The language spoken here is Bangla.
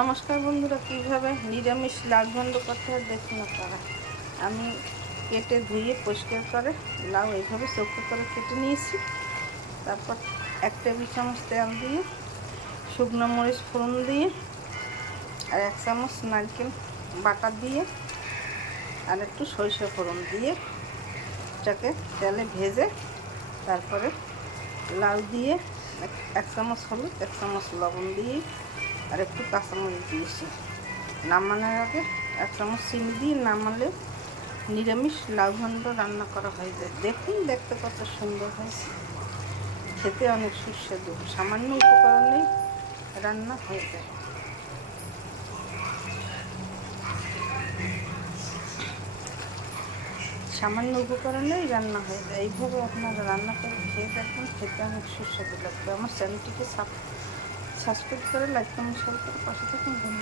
নমস্কার বন্ধুরা, কীভাবে নিরামিষ লাউ ঘন্ট করতে হয় দেখুন আপনারা। আমি কেটে ধুয়ে পরিষ্কার করে লাউ এইভাবে চোখো করে কেটে নিয়েছি। তারপর 1 টেবিল চামচ তেল দিয়ে, শুকনো মরিচ ফোড়ন দিয়ে, আর 1 চামচ নারকেল বাটা দিয়ে, আর একটু সরিষা ফোড়ন দিয়ে এটাকে তেলে ভেজে তারপরে লাউ দিয়ে 1 চামচ হলুদ, 1 চামচ লবণ দিয়ে আর একটু কাঁচামরিচ দিয়েছি। নামানোর আগে 1 চামচ চিনি দিয়ে নামালে নিরামিষ লাউ ঘন্ট রান্না করা হয়ে যায়। দেখুন দেখতে কত সুন্দর হয়েছে, খেতে অনেক সুস্বাদু, সামান্য উপকরণেই রান্না হয়ে যায়। সামান্য উপকরণেই রান্না হয়ে যায়। এইভাবে আপনারা রান্না করে খেয়ে দেখবেন, খেতে অনেক সুস্বাদু লাগবে। আমার চ্যানেলটিকে সাবস্ক্রাইব করে লাইক কমেন্ট শেয়ার করে পাশে থাকুন।